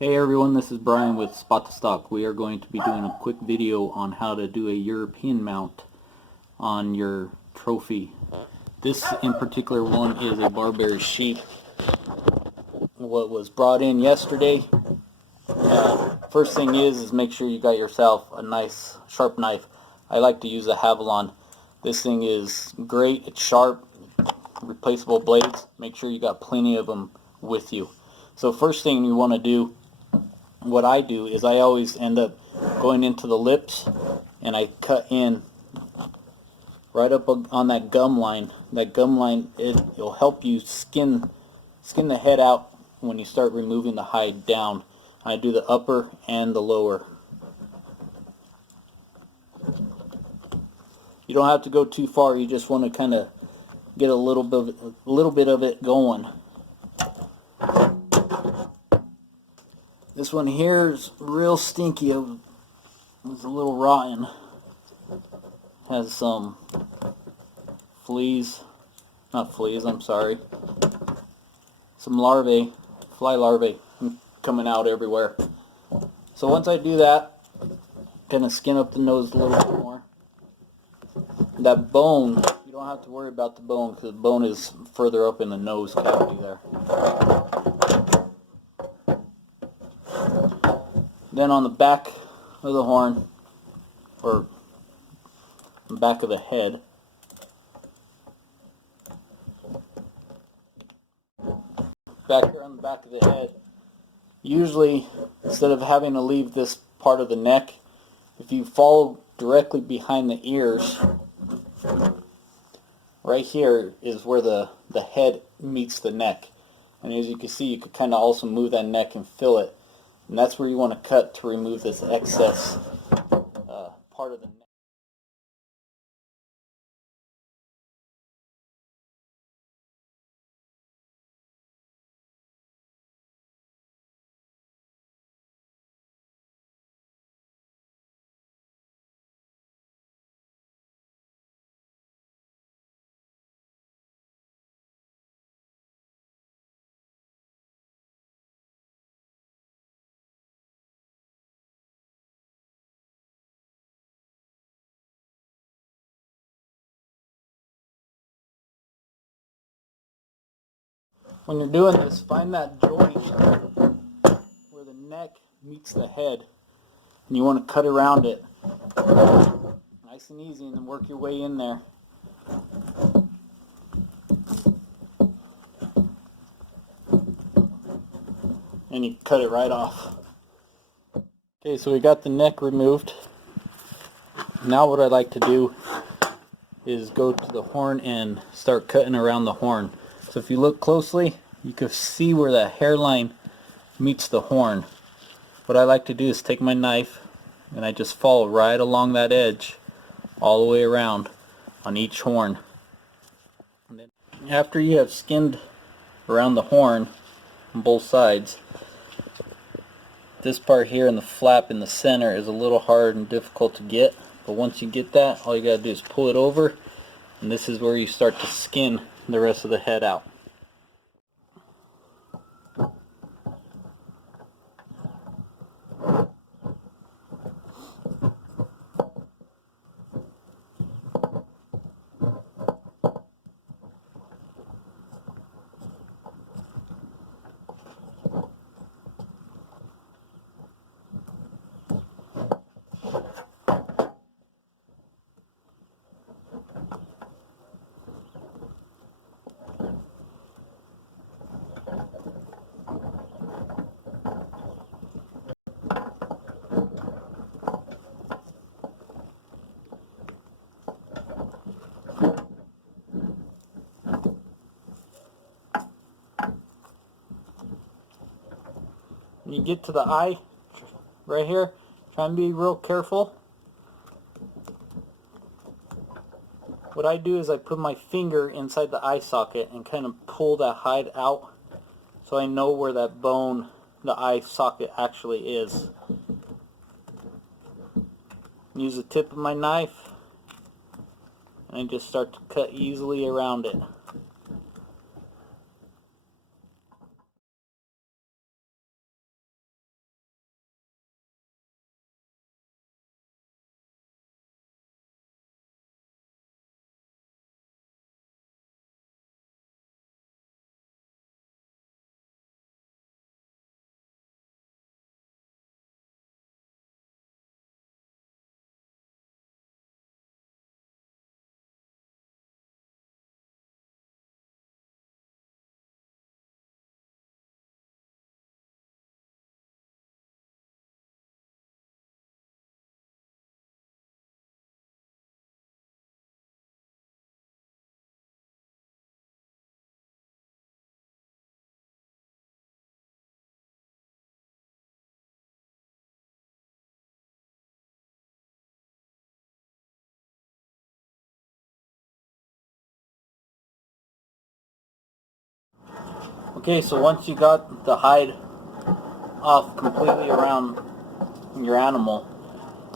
Hey everyone, this is Brian with Spot the Stock. We are going to be doing a quick video on how to do a European mount on your trophy. This in particular one is a Barbary sheep. What was brought in yesterday. First thing is make sure you got yourself a nice sharp knife. I like to use a Havilon. This thing is great, it's sharp, replaceable blades. Make sure you got plenty of them with you. So first thing you want to do, what I do is I always end up going into the lips and I cut in right up on that gum line. That gum line, it'll help you skin the head out when you start removing the hide down. I do the upper and the lower. You don't have to go too far, you just want to kind of get a little bit of it going. This one here is real stinky. It's a little rotten. Has some fleas, not fleas, I'm sorry. Some larvae, fly larvae coming out everywhere. So once I do that, kind of skin up the nose a little bit more. That bone, you don't have to worry about the bone because the bone is further up in the nose cavity there. Then on the back of the horn, or the back of the head, back here on the back of the head, usually instead of having to leave this part of the neck, if you follow directly behind the ears, right here is where the head meets the neck. And as you can see, you could kind of also move that neck and fill it. And that's where you want to cut to remove this excess part of the neck. When you're doing this, find that joint where the neck meets the head, and you want to cut around it nice and easy, and then work your way in there. And you cut it right off. Okay, so we got the neck removed. Now what I like to do is go to the horn and start cutting around the horn. So if you look closely, you can see where that hairline meets the horn. What I like to do is take my knife and I just follow right along that edge all the way around on each horn. And then after you have skinned around the horn on both sides, this part here in the flap in the center is a little hard and difficult to get, but once you get that, all you gotta do is pull it over, and this is where you start to skin the rest of the head out. When you get to the eye, right here, try and be real careful. What I do is I put my finger inside the eye socket and kind of pull that hide out so I know where that bone, the eye socket actually is. Use the tip of my knife and I just start to cut easily around it. Okay, so once you got the hide off completely around your animal,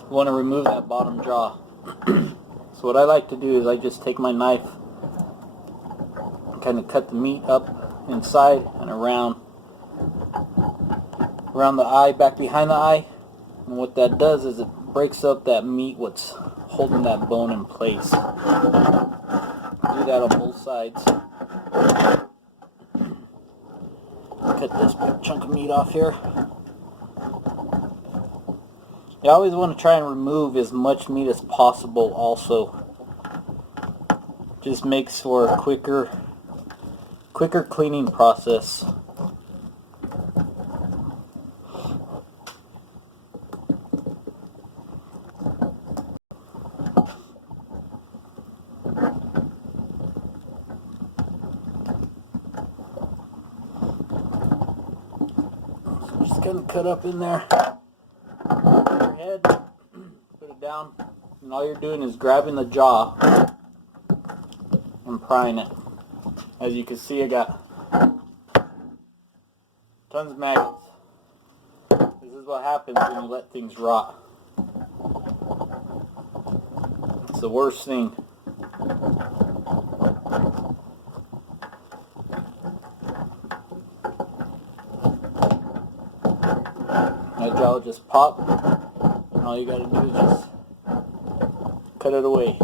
you want to remove that bottom jaw. So what I like to do is I just take my knife, kind of cut the meat up inside and around the eye, back behind the eye. And what that does is it breaks up that meat, what's holding that bone in place. Do that on both sides. Cut this big chunk of meat off here. You always want to try and remove as much meat as possible also. Just makes for a quicker cleaning process. So just kind of cut up in there. Your head, put it down, and all you're doing is grabbing the jaw and prying it. As you can see, I got tons of maggots. This is what happens when you let things rot. It's the worst thing. That jaw will just pop, and all you gotta do is just cut it away.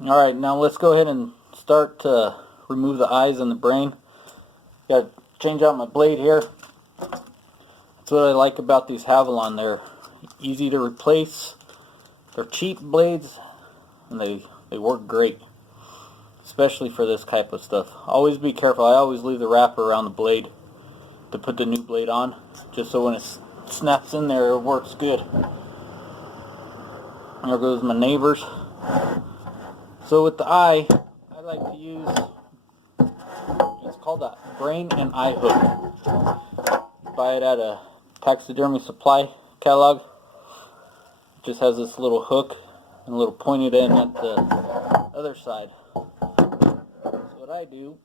Alright, now let's go ahead and start to remove the eyes and the brain. Got to change out my blade here. That's what I like about these Havalon. They're easy to replace. They're cheap blades, and they work great, especially for this type of stuff. Always be careful. I always leave the wrapper around the blade to put the new blade on, just so when it snaps in there, it works good. There goes my neighbors. So with the eye, I like to use, it's called a brain and eye hook. Buy it at a taxidermy supply catalog. It just has this little hook and a little pointed end at the other side. So what I do,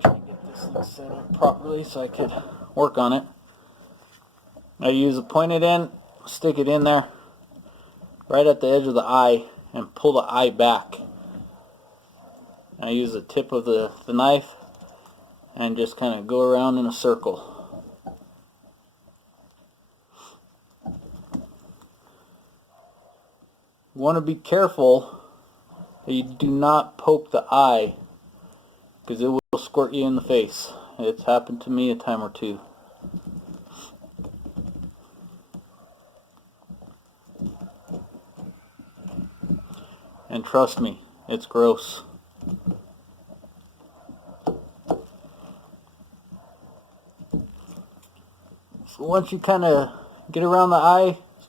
try to get this thing set up properly so I could work on it. I use a pointed end, stick it in there, right at the edge of the eye, and pull the eye back. And I use the tip of the knife and just kind of go around in a circle. You want to be careful that you do not poke the eye, because it will squirt you in the face. It's happened to me a time or two. And trust me, it's gross. So once you kind of get around the eye, it's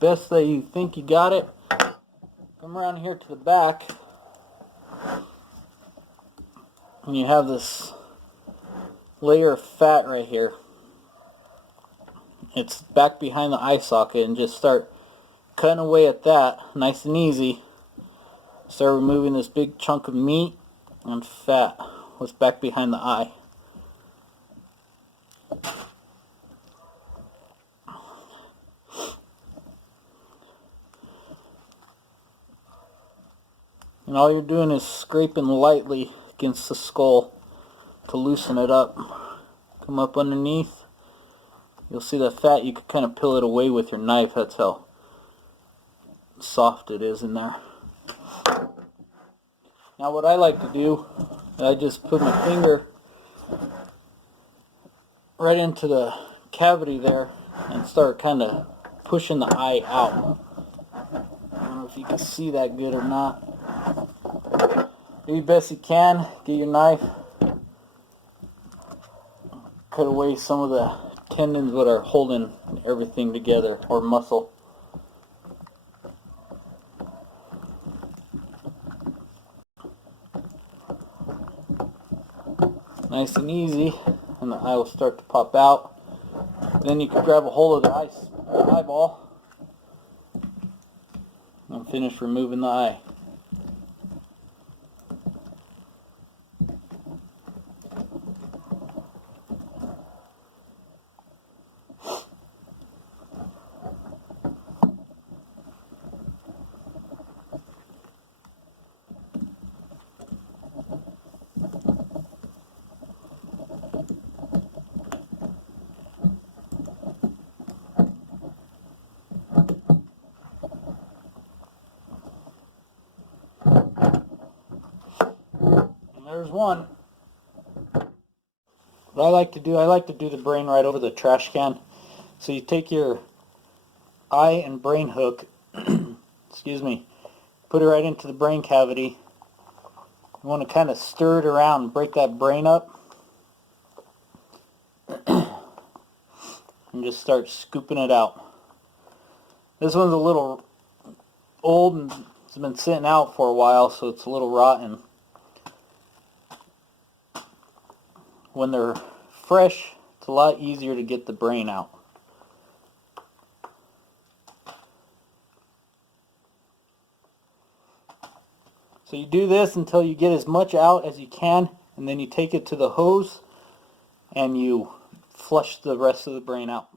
best that you think you got it. Come around here to the back, and you have this layer of fat right here. It's back behind the eye socket, and just start cutting away at that, nice and easy. Start removing this big chunk of meat and fat. What's back behind the eye. And all you're doing is scraping lightly against the skull to loosen it up. Come up underneath. You'll see that fat, you can kind of peel it away with your knife. That's how soft it is in there. Now what I like to do, I just put my finger right into the cavity there and start kind of pushing the eye out. I don't know if you can see that good or not. Do your best you can. Get your knife. Cut away some of the tendons that are holding everything together, or muscle. Nice and easy, and the eye will start to pop out. Then you can grab a hold of the eyeball and finish removing the eye. There's one. What I like to do the brain right over the trash can. So you take your eye and brain hook, excuse me, put it right into the brain cavity. You want to kind of stir it around and break that brain up. And just start scooping it out. This one's a little old and it's been sitting out for a while, so it's a little rotten. When they're fresh, it's a lot easier to get the brain out. So you do this until you get as much out as you can, and then you take it to the hose and you flush the rest of the brain out.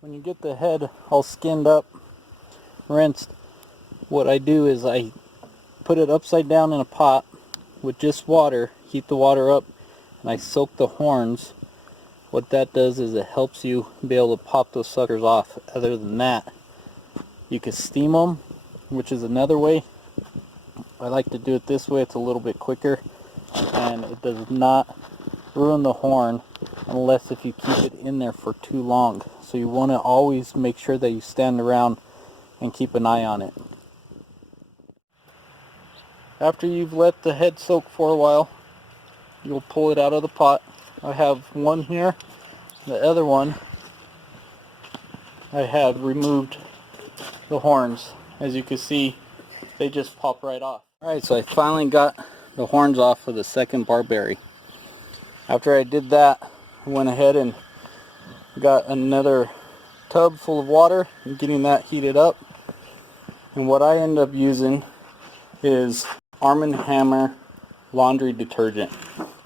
When you get the head all skinned up, rinsed, what I do is I put it upside down in a pot with just water, heat the water up, and I soak the horns. What that does is it helps you be able to pop those suckers off. Other than that, you can steam them, which is another way. I like to do it this way. It's a little bit quicker, and it does not ruin the horn unless if you keep it in there for too long. So you want to always make sure that you stand around and keep an eye on it. After you've let the head soak for a while, you'll pull it out of the pot. I have one here. The other one, I have removed the horns. As you can see, they just pop right off. Alright, so I finally got the horns off of the second Barbary. After I did that, I went ahead and got another tub full of water and getting that heated up. And what I end up using is Arm & Hammer laundry detergent.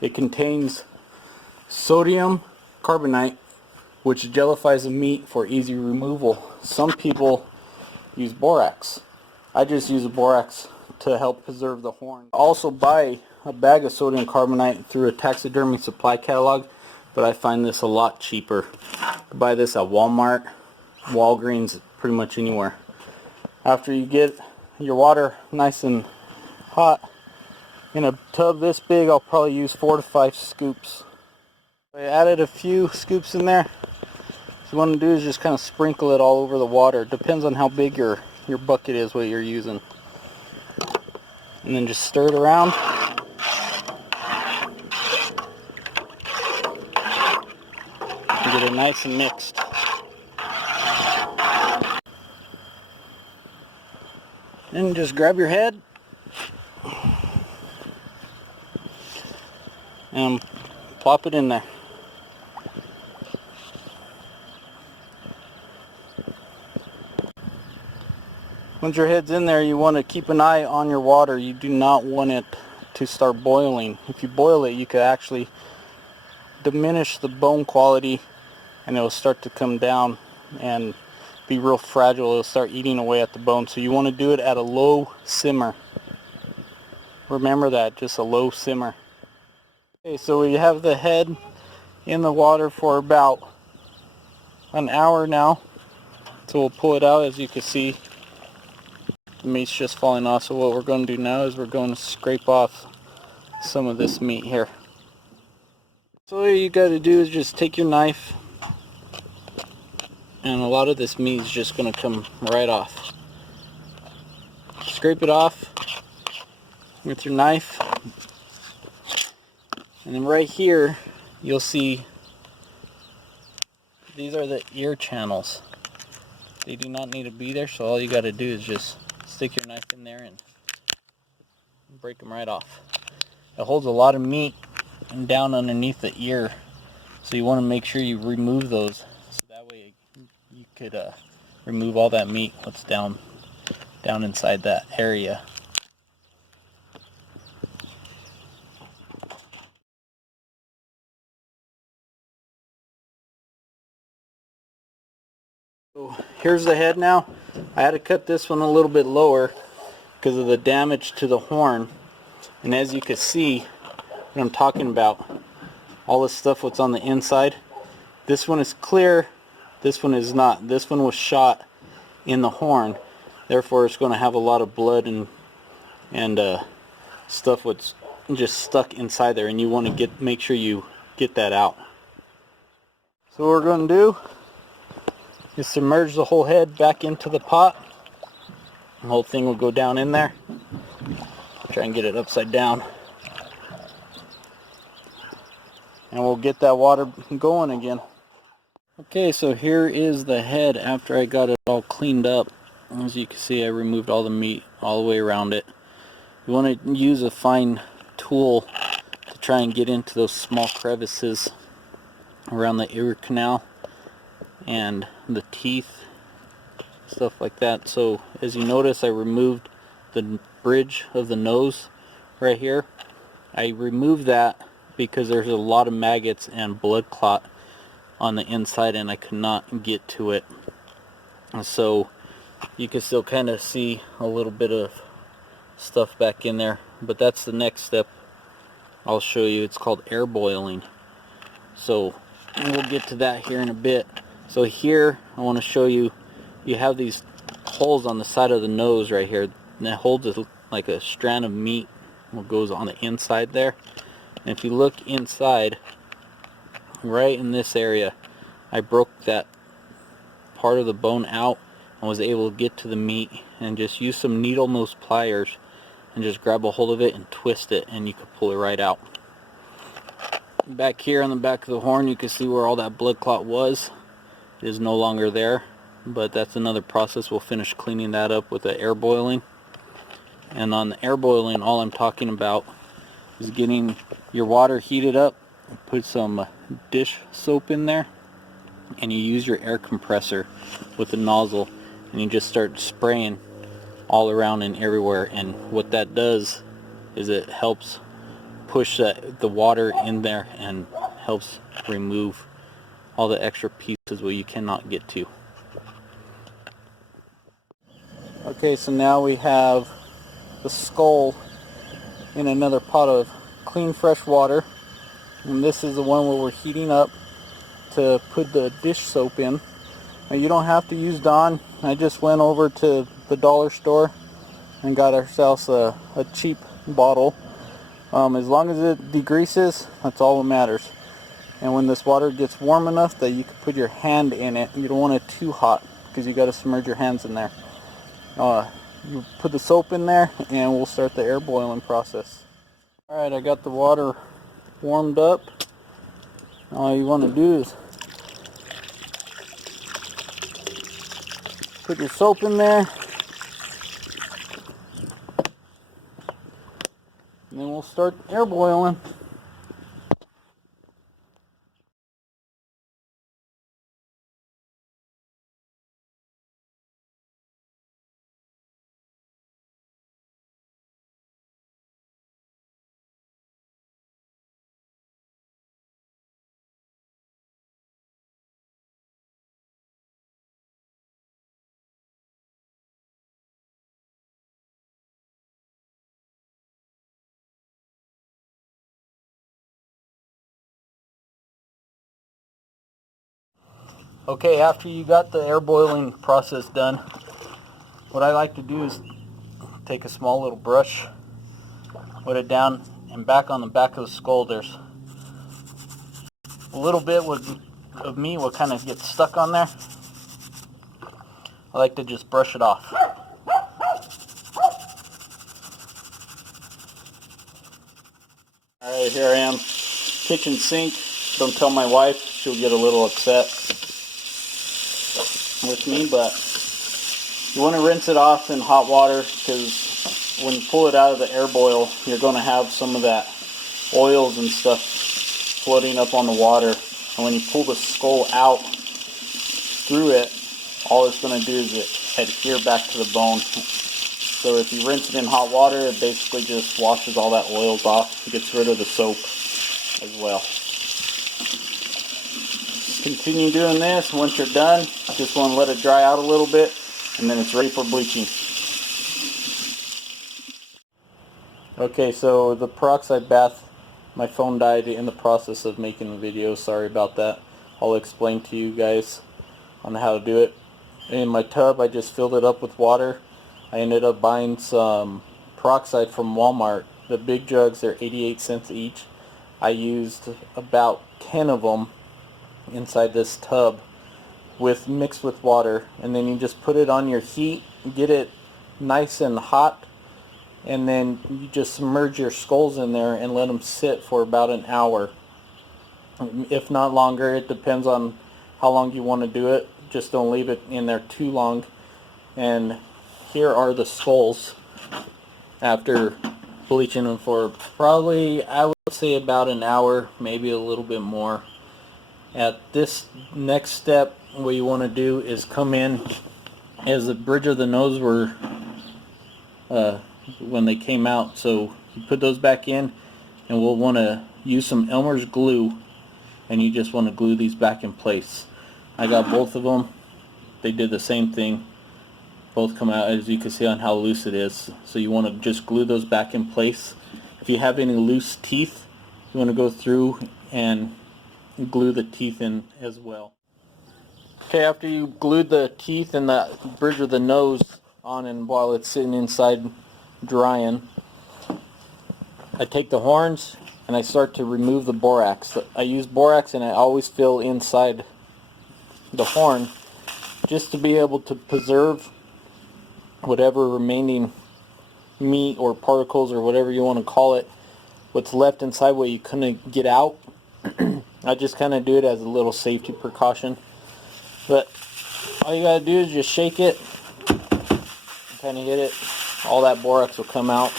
It contains sodium carbonate, which jellifies the meat for easy removal. Some people use borax. I just use borax to help preserve the horn. I also buy a bag of sodium carbonate through a taxidermy supply catalog, but I find this a lot cheaper. I buy this at Walmart, Walgreens, pretty much anywhere. After you get your water nice and hot, In a tub this big, I'll probably use 4 to 5 scoops. I added a few scoops in there. So what you want to do is just kind of sprinkle it all over the water. It depends on how big your bucket is, what you're using. And then just stir it around. And get it nice and mixed. Then just grab your head and plop it in there. Once your head's in there, you want to keep an eye on your water. You do not want it to start boiling. If you boil it, you could actually diminish the bone quality, and it will start to come down and be real fragile. It'll start eating away at the bone. So you want to do it at a low simmer. Remember that, just a low simmer. Okay, so we have the head in the water for about an hour now. So we'll pull it out. As you can see, the meat's just falling off. So what we're going to do now is we're going to scrape off some of this meat here. So what you got to do is just take your knife, and a lot of this meat is just going to come right off. Scrape it off with your knife, and then right here you'll see these are the ear channels. They do not need to be there, so all you got to do is just stick your knife in there and break them right off. It holds a lot of meat down underneath the ear, so you want to make sure you remove those, so that way you could remove all that meat what's down inside that area. So here's the head now. I had to cut this one a little bit lower because of the damage to the horn, and as you can see what I'm talking about, all this stuff what's on the inside, this one is clear, this one is not. This one was shot in the horn, therefore it's going to have a lot of blood and stuff what's just stuck inside there, and you want to make sure you get that out. So what we're going to do is submerge the whole head back into the pot. The whole thing will go down in there. Try and get it upside down, and we'll get that water going again. Okay, so here is the head after I got it all cleaned up. As you can see, I removed all the meat all the way around it. You want to use a fine tool to try and get into those small crevices around the ear canal and the teeth, stuff like that. So as you notice, I removed the bridge of the nose right here. I removed that because there's a lot of maggots and blood clot on the inside, and I could not get to it. And so you can still kind of see a little bit of stuff back in there, but that's the next step I'll show you. It's called air boiling. So we'll get to that here in a bit. So here I want to show you, you have these holes on the side of the nose right here, and that holds like a strand of meat what goes on the inside there. And if you look inside, right in this area, I broke that part of the bone out and was able to get to the meat, and just use some needle nose pliers and just grab a hold of it and twist it, and you can pull it right out. Back here on the back of the horn, you can see where all that blood clot was. It is no longer there, but that's another process. We'll finish cleaning that up with the air boiling. And on the air boiling, all I'm talking about is getting your water heated up, put some dish soap in there, and you use your air compressor with the nozzle, and you just start spraying all around and everywhere. And what that does is it helps push the water in there and helps remove all the extra pieces where you cannot get to. Okay, so now we have the skull in another pot of clean fresh water, and this is the one where we're heating up to put the dish soap in. Now you don't have to use Dawn. I just went over to the dollar store and got ourselves a cheap bottle, As long as it degreases, that's all that matters. And when this water gets warm enough that you can put your hand in it, you don't want it too hot because you got to submerge your hands in there. You put the soap in there and we'll start the air boiling process. Alright, I got the water warmed up. All you want to do is put your soap in there, and then we'll start air boiling. Okay, after you got the air boiling process done, what I like to do is take a small little brush, put it down, and back on the back of the skull there's a little bit of meat what kind of gets stuck on there. I like to just brush it off. Alright, here I am, kitchen sink. Don't tell my wife, she'll get a little upset with me, but you want to rinse it off in hot water because when you pull it out of the air boil, you're going to have some of that oils and stuff floating up on the water. And when you pull the skull out through it, all it's going to do is it adhere back to the bone. So if you rinse it in hot water, it basically just washes all that oils off. It gets rid of the soap as well. Continue doing this. Once you're done, just want to let it dry out a little bit, and then it's ready for bleaching. Okay, so the peroxide bath, my phone died in the process of making the video. Sorry about that. I'll explain to you guys on how to do it. In my tub, I just filled it up with water. I ended up buying some peroxide from Walmart. The big jugs, they're 88 cents each. I used about 10 of them inside this tub mixed with water, and then you just put it on your heat, get it nice and hot, and then you just submerge your skulls in there and let them sit for about an hour, if not longer. It depends on how long you want to do it. Just don't leave it in there too long. And here are the skulls after bleaching them for probably, I would say, about an hour, maybe a little bit more. At this next step, what you want to do is come in as the bridge of the nose were when they came out. So you put those back in, and we'll want to use some Elmer's glue, and you just want to glue these back in place. I got both of them. They did the same thing. Both come out, as you can see on how loose it is. So you want to just glue those back in place. If you have any loose teeth, you want to go through and glue the teeth in as well. Okay, after you glued the teeth and the bridge of the nose on, and while it's sitting inside drying, I take the horns and I start to remove the borax. I use borax, and I always fill inside the horn just to be able to preserve whatever remaining meat or particles or whatever you want to call it, what's left inside what you couldn't get out. I just kind of do it as a little safety precaution. But all you gotta do is just shake it, kind of hit it, all that borax will come out.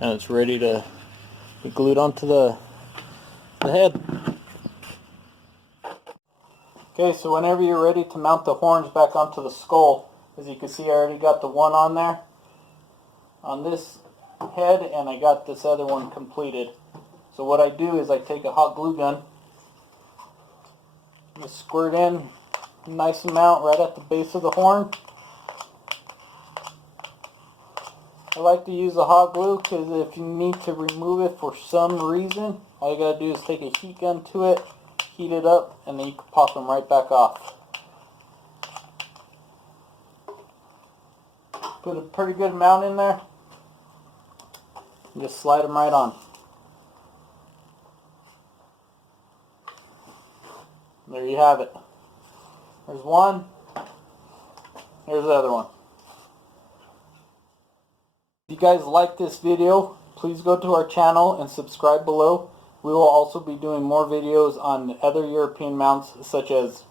And it's ready to be glued onto the head. Okay, so whenever you're ready to mount the horns back onto the skull, as you can see, I already got the one on there on this head, and I got this other one completed. So what I do is I take a hot glue gun, just squirt in a nice amount right at the base of the horn. I like to use the hot glue because if you need to remove it for some reason, all you gotta do is take a heat gun to it, heat it up, and then you can pop them right back off. Put a pretty good amount in there. And just slide them right on. There you have it. There's one. Here's the other one. If you guys like this video, please go to our channel and subscribe below. We will also be doing more videos on other European mounts such as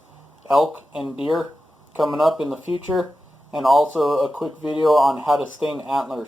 elk and deer coming up in the future, and also a quick video on how to stain antlers.